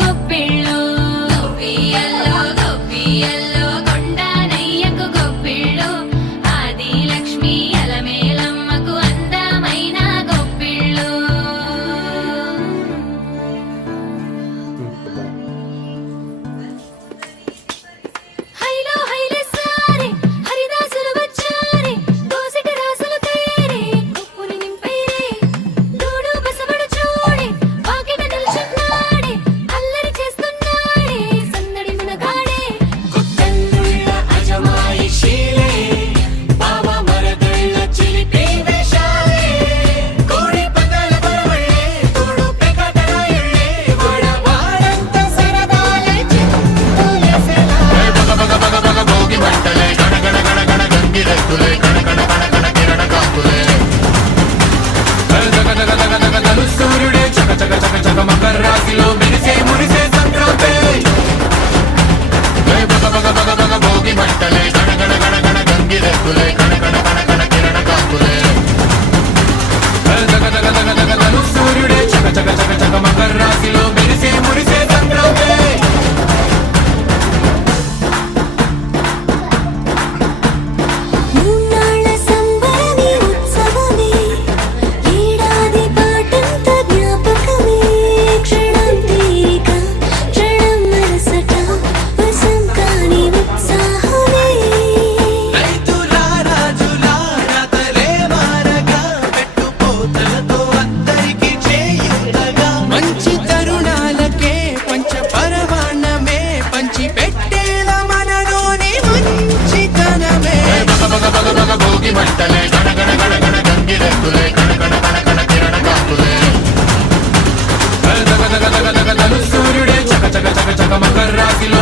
గొప్పిళ్ళు గొప్పియల్లో గొప్పియల్లో కొండానయ్యకు గొప్పిళ్ళు ఆది లక్ష్మి అలమేలమ్మకు అందమైన గొప్పిళ్ళు హైలో హైలే సారే హరిదాసులు వచ్చారే దోసిటి రాసులు తేరే కుప్పుని నింపైరే దూడు బసవడు చూడే వాకిట నిల్చున్నాడే అల్లరి చేస్తున్నాడే సందడి మునగాడే కొత్తల్లుళ్ళ అజమాయిషీలే బావ మరదళ్ళ చిలిపి వేషాలే కోడి పందాల బరవళ్ళే తోడు పెకటరాయుళ్ళే వాడంత సరదాలే చిందులేసేలా బగ భోగి మంటలే గణ గణ గణ గణ గంగిరెద్దులే కణ కణ కణ కణ కిరణ కాంతులే దగ దగ దగ దగ దలు సూర్యుడే చక చక చక చక మకర రాశిలో మెరిసే మురిసే సంక్రాంతి బగ భోగి మంటలే గణ గణ గణ గణ గంగిరెద్దులే కణ కణ కణ కణ కిరణ కాంతులే దగ దగ దగ దగ దలు సూర్యుడే చక చక చక చక మకర రాశిలో మెరిసే మురిసే సంక్రాంతి మూన్నాళ్ళ సంబరమే ఉత్సవమే ఏడాది పాటంత జ్ఞాపకమే క్షణం తీరిక క్షణం మరసట వసంతాని ఉత్సాహమే రైతుల రాజుల రాతలే మారగా పెట్టుపోతలతో అందరికి చేయుతగా మంచి తరుణాలకే పంచ పరమాన్నమే పంచి పెట్టేల మనలోని మంచితనమే బగ భోగి మంటలే గణ గణ గణ గణ గంగిరెద్దులే కణ కణ కణ కణ కిరణ కాంతులే దగ దగ దగ దగ దలు సూర్యుడే చక చక చక చక మకర రాశిలో